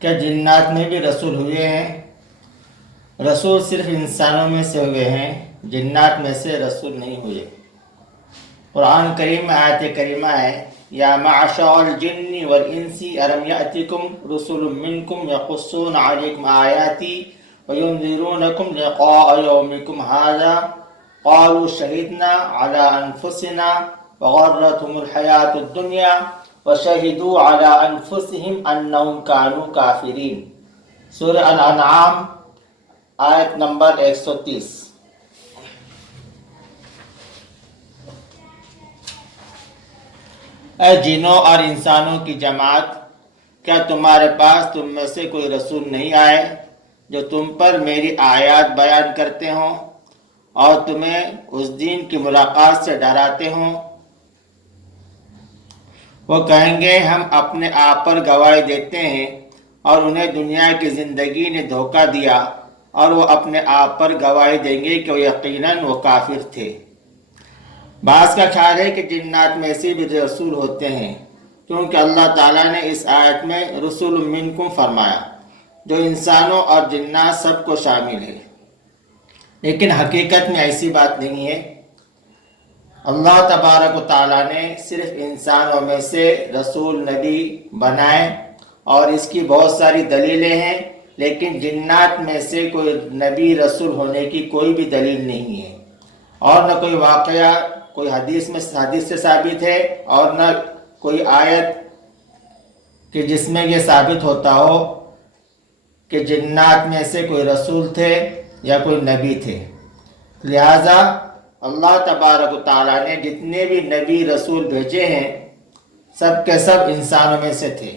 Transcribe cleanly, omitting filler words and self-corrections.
کیا جنات میں بھی رسول ہوئے ہیں؟ رسول صرف انسانوں میں سے ہوئے ہیں، جنات میں سے رسول نہیں ہوئے۔ قرآن کریم میں آیت کریمہ ہے، یا معشر الجن والانس الم یأتکم رسل منکم یقصون علیکم آیاتی وینذرونکم لقاء یومکم ھذا قالوا شہدنا علی انفسنا وغرتهم الحیاۃ الدنیا وشہدوا علی انفسہم انہم کانوا کافرین۔ سورہ الانعام آیت نمبر 130۔ اے جنوں اور انسانوں کی جماعت، کیا تمہارے پاس تم میں سے کوئی رسول نہیں آئے جو تم پر میری آیات بیان کرتے ہوں اور تمہیں اس دن کی ملاقات سے ڈراتے ہوں؟ وہ کہیں گے ہم اپنے آپ پر گواہی دیتے ہیں، اور انہیں دنیا کی زندگی نے دھوکہ دیا، اور وہ اپنے آپ پر گواہی دیں گے کہ یقیناً وہ کافر تھے۔ بعض کا خیال ہے کہ جنات میں سے بھی رسول ہوتے ہیں، کیونکہ اللہ تعالیٰ نے اس آیت میں رسول منکم فرمایا، جو انسانوں اور جنات سب کو شامل ہے، لیکن حقیقت میں ایسی بات نہیں ہے۔ اللہ تبارک و تعالیٰ نے صرف انسانوں میں سے رسول نبی بنائے، اور اس کی بہت ساری دلیلیں ہیں، لیکن جنات میں سے کوئی نبی رسول ہونے کی کوئی بھی دلیل نہیں ہے، اور نہ کوئی واقعہ کوئی حدیث سے ثابت ہے، اور نہ کوئی آیت کہ جس میں یہ ثابت ہوتا ہو کہ جنات میں سے کوئی رسول تھے یا کوئی نبی تھے۔ لہٰذا اللہ تبارک و تعالیٰ نے جتنے بھی نبی رسول بھیجے ہیں، سب کے سب انسانوں میں سے تھے۔